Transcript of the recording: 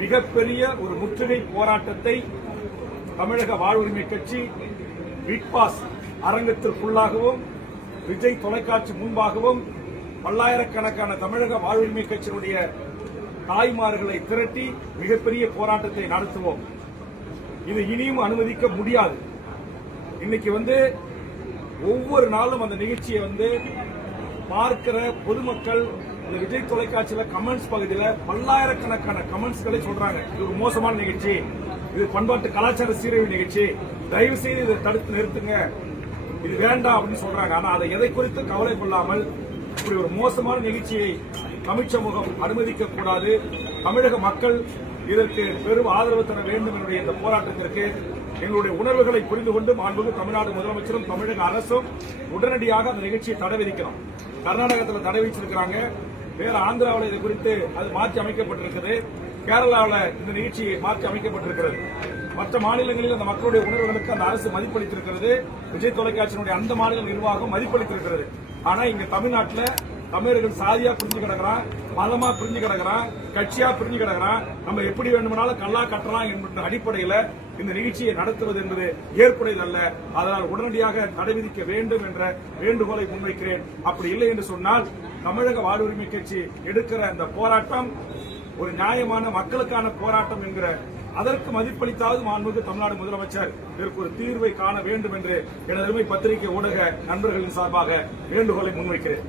மிகப்பெரிய ஒரு முற்றுகை போராட்டத்தை தமிழக வாழ்வுரிமை கட்சி பிக் பாஸ் அரங்கத்திற்குள்ளாகவும் விஜய் தொலைக்காட்சி முன்பாகவும் பல்லாயிரக்கணக்கான தமிழக வாழ்வுரிமை கட்சியினுடைய தாய்மார்களை திரட்டி மிகப்பெரிய போராட்டத்தை நடத்துவோம். இது இனியும் அனுமதிக்க முடியாது. இன்னைக்கு ஒவ்வொரு நாளும் அந்த நிகழ்ச்சியை பார்க்கிற பொதுமக்கள் இந்த விஜய் தொலைக்காட்சியில கமெண்ட்ஸ் பகுதியில் பல்லாயிரக்கணக்கான கமெண்ட்ஸ்களை சொல்றாங்க. இது ஒரு மோசமான நிகழ்ச்சி, இது பண்பாட்டு கலாச்சார சீரழிவு நிகழ்ச்சி, தயவு செய்து இதை தடுத்து நிறுத்துங்க, இது வேண்டாம் அப்படின்னு சொல்றாங்க. ஆனா அதை எதை குறித்து கவலை கொள்ளாமல் இப்படி ஒரு மோசமான நிகழ்ச்சியை தமிழ் சமூகம் அனுமதிக்க கூடாது. தமிழக மக்கள் இதற்கு பெரும் ஆதரவு தர வேண்டும் என்ற இந்த போராட்டத்திற்கு எங்களுடைய உணர்வுகளை புரிந்து கொண்டு மாண்புமிகு தமிழ்நாடு முதலமைச்சரும் தமிழக அரசும் உடனடியாக அந்த நிகழ்ச்சியை தடை விதிக்கணும். கர்நாடகத்தில் தடை விதிச்சிருக்கிறாங்க, வேற ஆந்திராவில் இது குறித்து அது மாற்றி அமைக்கப்பட்டிருக்கிறது, கேரளாவில் இந்த நிகழ்ச்சி மாற்றி அமைக்கப்பட்டிருக்கிறது. மற்ற மாநிலங்களில் அந்த மக்களுடைய உணர்வுகளுக்கு அந்த அரசு மதிப்பளித்திருக்கிறது, விஜய் தொலைக்காட்சியினுடைய அந்த மாநில நிர்வாகம் மதிப்பளித்திருக்கிறது. ஆனா இங்க தமிழ்நாட்டில் தமிழர்கள் சாதியா பிரிஞ்சு கிடக்கிறான், மதமா பிரிஞ்சு கிடக்கிறான், கட்சியா பிரிஞ்சு கிடக்கிறான். நம்ம எப்படி வேண்டுமானாலும் கல்லா கட்டலாம் என்ற அடிப்படையில் இந்த நிகழ்ச்சியை நடத்துவது என்பது ஏற்புடையதல்ல. அதனால் உடனடியாக தடை விதிக்க வேண்டும் என்ற வேண்டுகோளை முன்வைக்கிறேன். அப்படி இல்லை என்று சொன்னால் தமிழக வாழ்வுரிமை கட்சி எடுக்கிற அந்த போராட்டம் ஒரு நியாயமான மக்களுக்கான போராட்டம் என்கிற அதற்கு மதிப்பளித்தாவது மாண்புமிகு தமிழ்நாடு முதலமைச்சர் இதற்கு ஒரு தீர்வை காண வேண்டும் என்று எனது அருமை பத்திரிகை ஊடக நண்பர்களின் சார்பாக வேண்டுகோளை முன்வைக்கிறேன்.